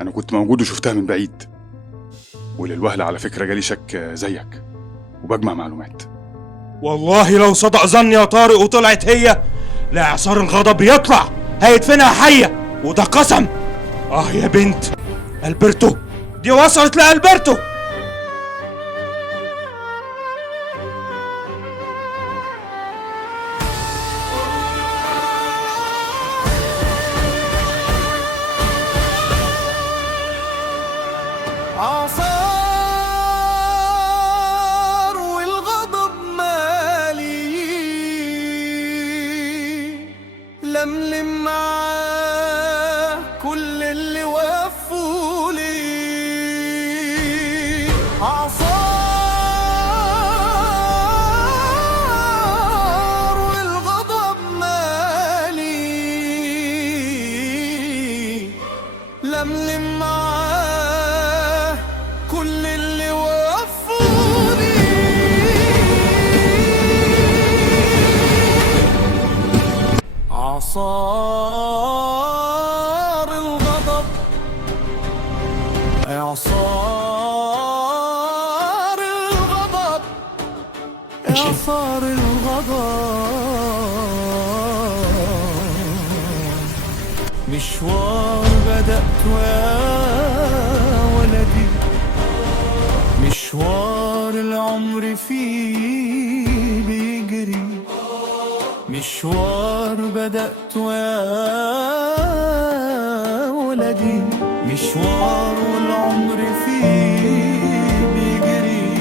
أنا كنت موجود وشفتها من بعيد، وللوهلة على فكرة جالي شك زيك وبجمع معلومات. والله لو صدق ظني يا طارق وطلعت هي، لإعصار الغضب يطلع هيدفنها حية، وده قسم. يا بنت ألبرتو، دي وصلت لألبرتو. عصار والغضب مالي، لملم معاه كل اللي وقفوا لي. عصار والغضب مالي، لملم معاه كل اللي وقفوني. عصار الغضب، إعصار الغضب، إعصار الغضب. مشوار بدأته يا ولدي، مشوار العمر فيه بيجري، مشوار بدأته يا ولدي، مشوار والعمر فيه بيجري،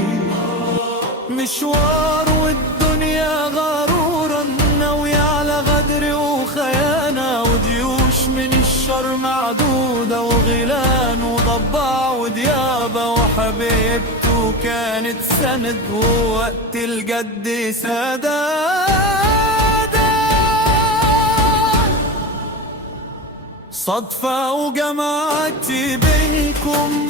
مشوار والدنيا غرورا ناوية على غدر وخيانة، وديوش من الشر معدودة وغيلان وضباع وديابة، وحبيبته كانت سند ووقت الجد سداد. صدفة وجمعت بينكم،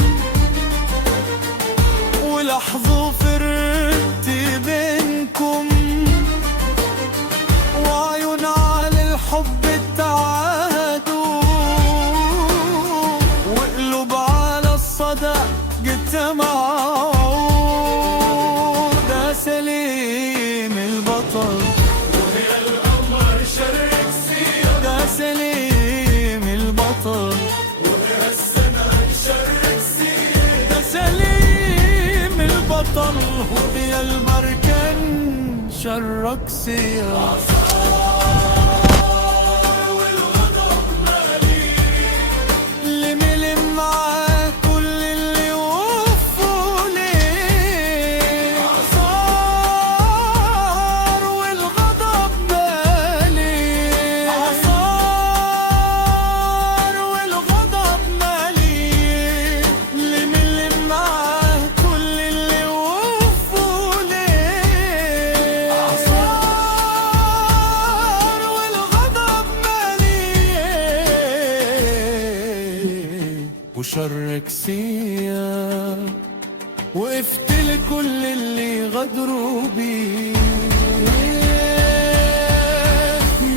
ولحظة فرقت بينكم، وعيون على الحب اتعادوا، وقلوب على الصدى اجتمعوا. ده سليم البطل وهي القمر شرق سيا، ده سليم البطل وهي السنة شرق سيا، ده سليم البطل وهي المركن شرق سيا. وشرك سيا، وقفت لكل اللي غدروا بيه.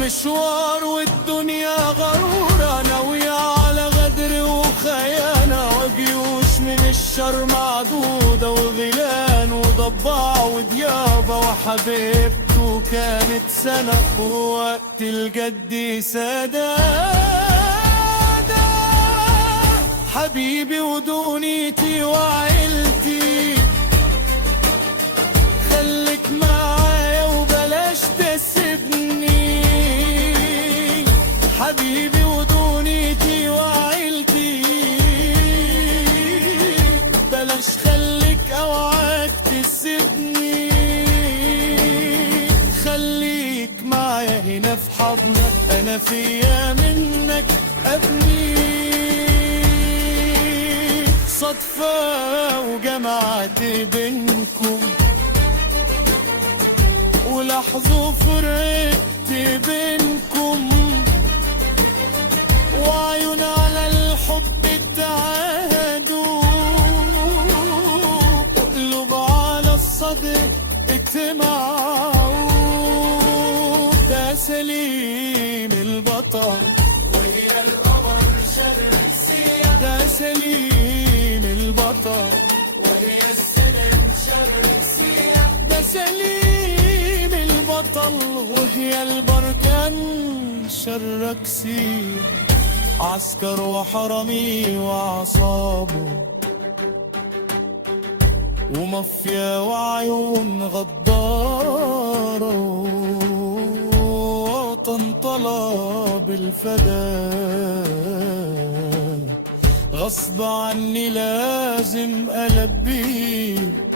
مشوار والدنيا غرورة ناوية على غدر وخيانة، وجيوش من الشر معدودة وغيلان وضباع وديابة، وحبيبته كانت سنة ووقت الجد سداد. حبيبي ودنيتي وعيلتي، خليك معايا وبلاش تسيبني. حبيبي ودنيتي وعيلتي، بلاش خليك اوعاك تسيبني. خليك معايا هنا في حضنك، انا فيا منك ابني. صدفة وجمعت بينكم، ولحظة فرقت بينكم، وعيون على الحب اتعادوا، وقلوب على الصدق اجتمعوا. ده سليم البطل وهي القمر شرق سيا، ده البركان شرك سير، عسكر وحرمي وعصابه ومافيا وعيون غدارة، وطن طلب الفداء غصب عني لازم ألبيه،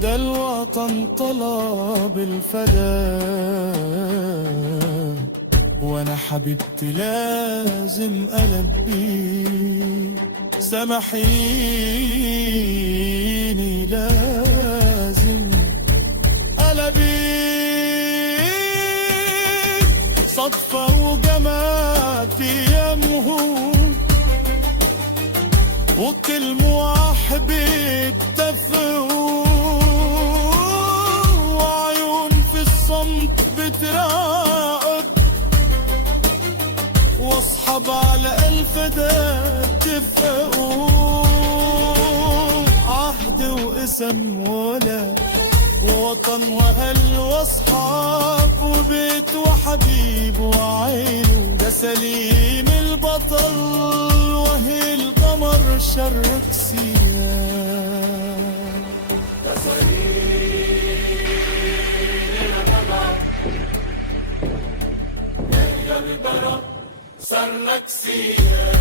ده الوطن طلب الفداء وانا حبيبتي لازم ألبيه، سامحيني لازم ألبيه. صدفة وجمعت أيامهم وكل واحد بيتفقوا، وعيون في الصمت بتراقب، واصحاب على الفدا اتفقوا، عهد واسم ولا ووطن واهل واصحاب وبيت وحبيب وعيله، ده سليم البطل وهي القمر شرك سيان، ده سليم القمر يا البرا شرك سيان.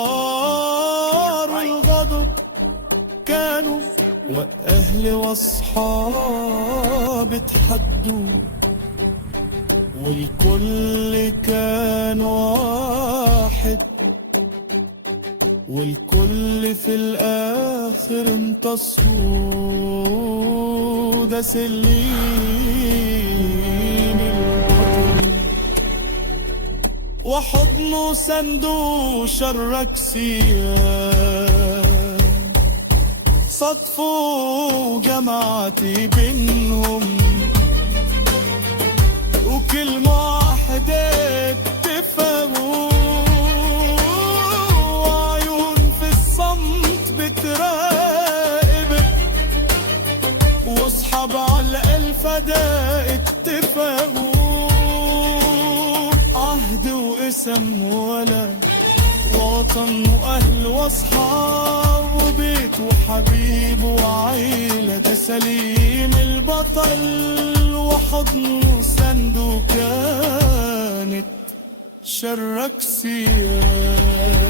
أعصار الغضب كانوا وأهل وأصحاب اتحدوا، والكل كان واحد، والكل في الآخر انتصروا، ده سليم البطل وحضنه سندو شرك سيان، صدفوا جمعتي بينهم وكل واحد اتفقوا، وعيون في الصمت بتراقب، واصحاب على الفدا اتفقوا، عهد واسم ولا وطن واهل واصحاب وبيت وحبيب وعيلة، ده سليم البطل وحضنه سنده كانت شرك سيان.